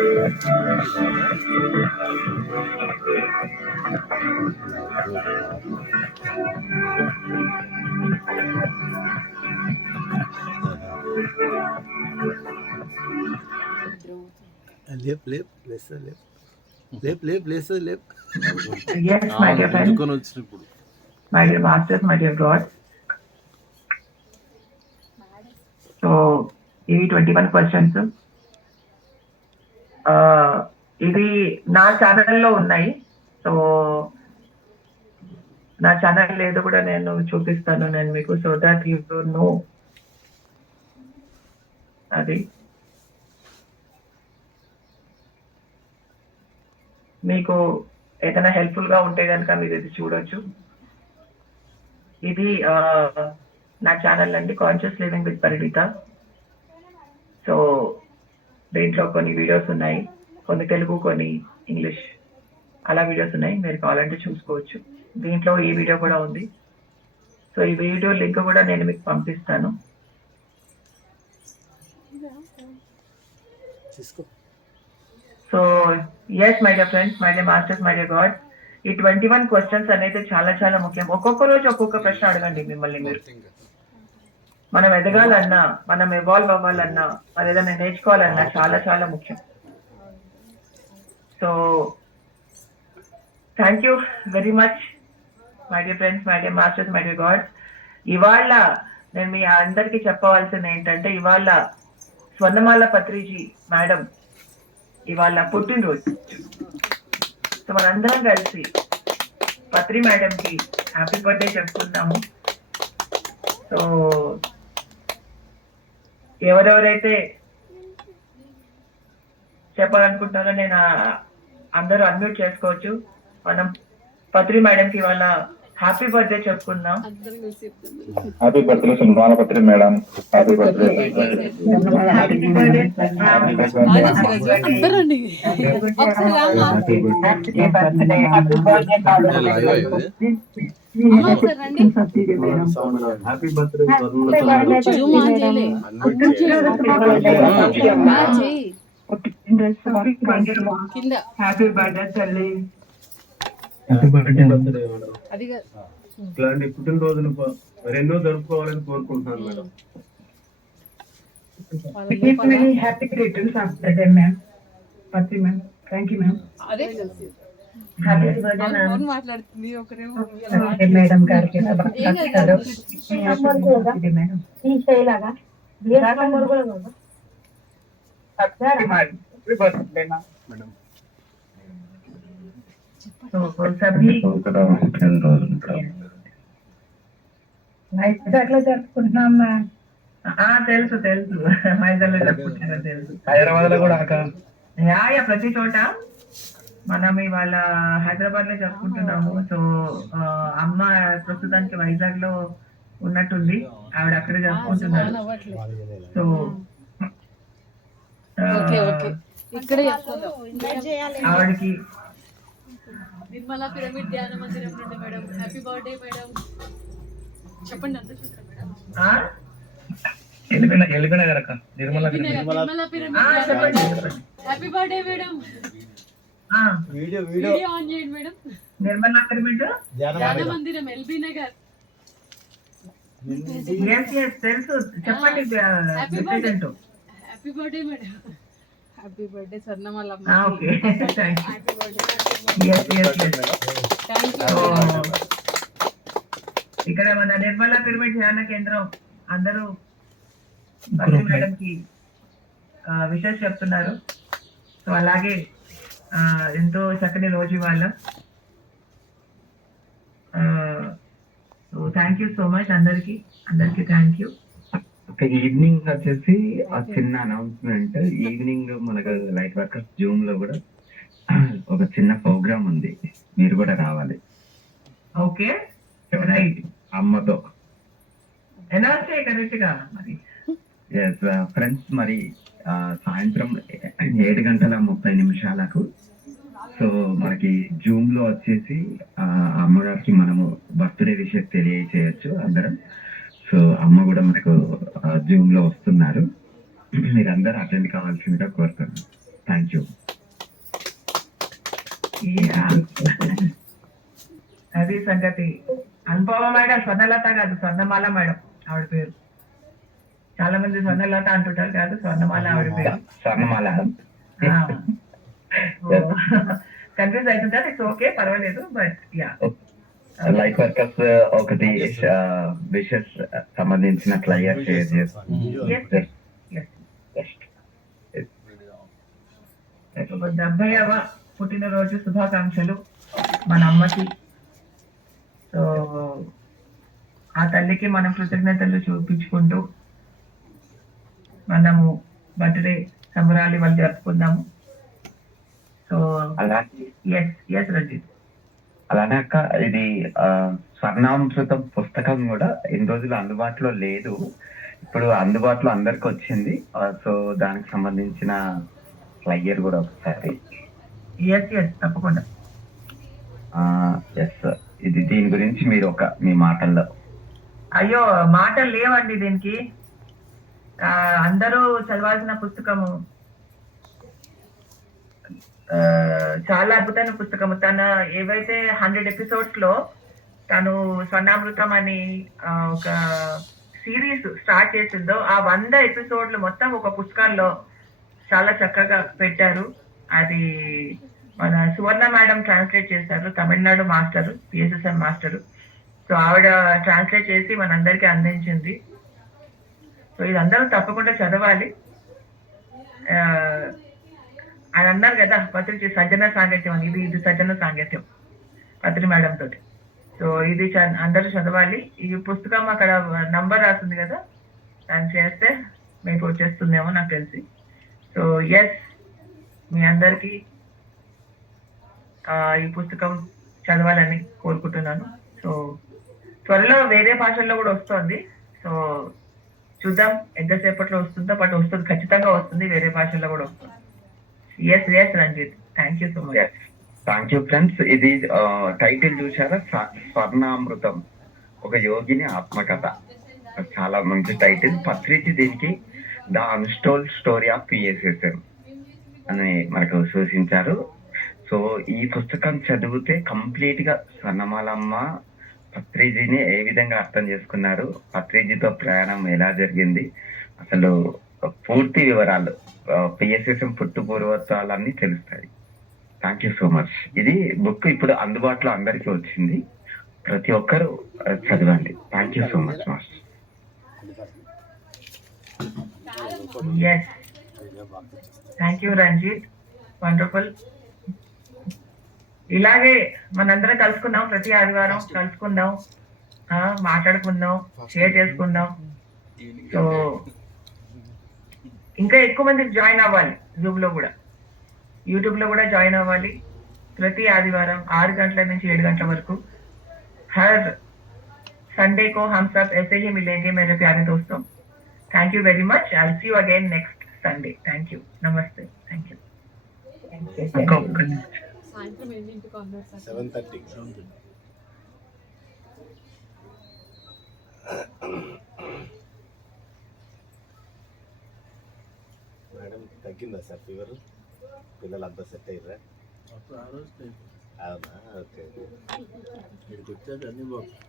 Lip, listen, lip. Yes, my dear friends, my dear masters, my dear God. So, ఇవి 21 questions. ఇవి నా ఛానల్లో ఉన్నాయి. సో నా ఛానల్ ఏదో కూడా నేను చూపిస్తాను నేను మీకు, సో దట్ యూ నో. అది మీకు ఏదైనా హెల్ప్ఫుల్ గా ఉంటే కనుక మీరు ఇది చూడొచ్చు. ఇది నా ఛానల్ అండి, conscious living with Parineeta. So దీంట్లో కొన్ని వీడియోస్ ఉన్నాయి, కొన్ని తెలుగు, కొన్ని ఇంగ్లీష్, అలా వీడియోస్ ఉన్నాయి. మీరు కావాలంటే చూసుకోవచ్చు. దీంట్లో ఈ వీడియో కూడా ఉంది. సో ఈ వీడియో లింక్ కూడా నేను మీకు పంపిస్తాను. So yes my dear friends, my dear masters, my dear god, ఈ 21 క్వశ్చన్స్ అనేది చాలా చాలా ముఖ్యం. ఒక్కొక్క రోజు ఒక్కొక్క ప్రశ్న అడగండి మిమ్మల్ని మీరు. మనం ఎదగాలన్నా, మనం ఎవాల్వ్ అవ్వాలన్నా, మనం ఏదైనా నేర్చుకోవాలన్నా చాలా చాలా ముఖ్యం. So thank you very much my dear friends, my dear masters, my dear God. ఇవాళ నేను మీ అందరికీ చెప్పవలసింది ఏంటంటే, ఇవాళ స్వర్ణమాల పత్రిజీ మేడం ఇవాళ పుట్టినరోజు. సో మనందరం కలిసి పత్రి మేడంకి హ్యాపీ బర్త్డే చెప్పుకుందాము. సో ఎవరెవరైతే చెప్పాలనుకుంటున్నారో నేను అందరూ అన్మ్యూట్ చేసుకోవచ్చు. మనం పత్రి మేడంకి ఇవాళ హ్యాపీ బర్త్డే చెప్పుకుందాం. Happy birthday Swarnamala Patri madam. Happy birthday. Happy birthday తల్లి. ఇట్లాంటి పుట్టినరోజులు రెండో జరుపుకోవాలని కోరుకుంటున్నాను madam. Happy returns of the day ma'am. Patri ma'am, thank you ma'am. Happy birthday ma'am. మాట్లాడుతుంది ఒకరేమో మేడం గారికి మేడం ఈ చేయలాగా హ్యాపీ బర్త్డే మేడం. జరుపుకుంటున్నాం. తెలుసు మైదాలో జరుపుకుంటున్నా, తెలుసు. హైదరాబాద్ లో కూడా ప్రతి చోట మనం ఇవాళ హైదరాబాద్ లో జరుపుకుంటున్నాము. సో అమ్మ ప్రస్తుతానికి వైజాగ్ లో ఉన్నట్టుంది, ఆవిడ అక్కడ జరుపుకుంటున్నారు. సో ఆవిడకి నిర్మలా పిరమిడ్ ధ్యాన మందిరం నుండి మేడం హ్యాపీ బర్త్డే మేడం. చెప్పండి అంత చూద్దాం madam. Nirmala pyramid happy birthday madam. Video on చేయండి మేడం. నిర్మలా పిరమిడ్ ధ్యాన మందిరం ఎల్బీ నగర్. తెలుసు, చెప్పండి. Happy birthday madam. Happy birthday స్వర్ణమాల. ఇక్కడ మన నిర్మలా పిరమిడ్ ధ్యాన కేంద్రం అందరూ పత్రి మేడం కి విషెస్ చెప్తున్నారు. సో అలాగే ఎంతో చక్కని రోజు వాళ్ళ. So thank you so much అందరికి థ్యాంక్ యూ. ఈవినింగ్ వచ్చేసి ఆ చిన్న అనౌన్స్మెంట్, ఈవినింగ్ మనకు లైట్ వర్కర్స్ జూమ్ లో కూడా ఒక చిన్న ప్రోగ్రామ్ ఉంది, మీరు కూడా రావాలి. Okay right. అమ్మతో అనౌన్స్ కరెక్ట్ గా మరి. ఫ్రెండ్స్, మరి సాయంత్రం 7:30 సో మనకి జూమ్ లో వచ్చేసి అమ్మగారికి మనము బర్త్డే విషయం తెలియచేయచ్చు అందరం. సో అమ్మ కూడా మనకు జూమ్ లో వస్తున్నారు, మీరందరూ అటెండ్ కావాల్సిందిగా కోరుతున్నాను. Thank you. అది సంగతి. అనుపమ మేడం స్వర్ణలత కాదు, స్వర్ణమాల మేడం ఆవిడ పేరు. చాలా మంది స్వర్ణలత అంటుంటారు, కాదు స్వర్ణమాల ఆవిడ పేరు. స్వర్ణమాల. కన్ఫ్యూజ్ అవుతుంటారు, ఇట్స్ ఓకే, పర్వాలేదు. బట్ యా, లైఫ్ వర్కర్స్ ఒకటి విషెస్ సంబంధించిన ఫ్లైయర్ షేర్ చేస్తాను. 70వ పుట్టినరోజు శుభాకాంక్షలు మన అమ్మకి. సో ఆ తల్లికి మనం కృతజ్ఞతలు చూపించుకుంటూ మనము బర్త్డే సంబరాలు వాళ్ళు జరుపుకుందాము. సో అలాగే ఎస్ రంజిత్. అలానే అక్క, ఇది స్వర్ణామృతం పుస్తకం కూడా ఇన్ని రోజులు అందుబాటులో లేదు, ఇప్పుడు అందుబాటులో అందరికి వచ్చింది. సో దానికి సంబంధించిన ఫ్లైయర్ కూడా ఒకసారి. ఎస్ తప్పకుండా. ఎస్, ఇది దీని గురించి మీరు మీ మాటల్లో. అయ్యో మాటలు లేవండి దీనికి. అందరూ చదవాల్సిన పుస్తకము, చాలా అద్భుతమైన పుస్తకము. తన ఏవైతే 100 ఎపిసోడ్స్ లో తను స్వర్ణామృతం అని ఒక సిరీస్ స్టార్ట్ చేసిందో, ఆ 100 ఎపిసోడ్లు మొత్తం ఒక పుస్తకాల్లో చాలా చక్కగా పెట్టారు. అది మన సువర్ణ మేడం ట్రాన్స్లేట్ చేశారు, Tamil Nadu master, PSSM master. So ఆవిడ ట్రాన్స్లేట్ చేసి మనందరికీ అందించింది. సో ఇది అందరూ తప్పకుండా చదవాలి. ఆయన అన్నారు కదా పత్రి సజ్జన సాంగత్యం అని, ఇది సజ్జన సాంగత్యం పత్రి మేడం తోటి. సో ఇది అందరూ చదవాలి. ఈ పుస్తకం అక్కడ నంబర్ రాస్తుంది కదా, దాన్ని చేస్తే మీకు వచ్చేస్తుందేమో నాకు తెలిసి. సో ఎస్, మీ అందరికీ ఈ పుస్తకం చదవాలని కోరుకుంటున్నాను. సో త్వరలో వేరే భాషల్లో కూడా వస్తుంది. సో చూద్దాం ఎంతసేపట్లో వస్తుందో, బట్ వస్తుంది, ఖచ్చితంగా వస్తుంది, వేరే భాషల్లో కూడా వస్తుంది. Yes Ranjit, thank you so much. Thank you friends. ఇది టైటిల్ చూసారా, స్వర్ణామృతం, ఒక యోగిని ఆత్మకథ. చాలా మంచి టైటిల్. పత్రిజీ దీనికి the untold story of PSSM అని మనకు సూచించారు. సో ఈ పుస్తకం చదివితే కంప్లీట్ గా స్వర్ణమాలమ్మ పత్రిజీని ఏ విధంగా అర్థం చేసుకున్నారు, పత్రిజీతో ప్రయాణం ఎలా జరిగింది, అసలు పూర్తి వివరాలు, పిఎస్ఎస్ఎం పుట్టు పూర్వత్వాలన్నీ తెలుస్తాయి. Thank you so much. ఇది బుక్ ఇప్పుడు అందుబాటులో అందరికీ వచ్చింది, ప్రతి ఒక్కరు చదవండి. Thank you so much master. Yes, thank you Ranjit, wonderful. ఇలాగే మనందరం కలుసుకుందాం, ప్రతి ఆదివారం కలుసుకుందాం, మాట్లాడుకుందాం, షేర్ చేసుకుందాం. సో ఇంకా ఎక్కువ మందికి జాయిన్ అవ్వాలి, జూమ్ లో కూడా, యూట్యూబ్ లో కూడా జాయిన్ అవ్వాలి. ప్రతి ఆదివారం 6 గంటల నుంచి 7 గంటల వరకు हर संडे को हम सब ऐसे ही मिलेंगे मेरे प्यारे दोस्तों. Thank you very much. I see you again next Sunday. Thank you. नमस्ते. Thank you. సాయంత్రం 7:30. మేడం తగ్గిందా సార్ ఫీవర్? పిల్లలంతా సెట్ అయ్యారా? అవునా, ఓకే.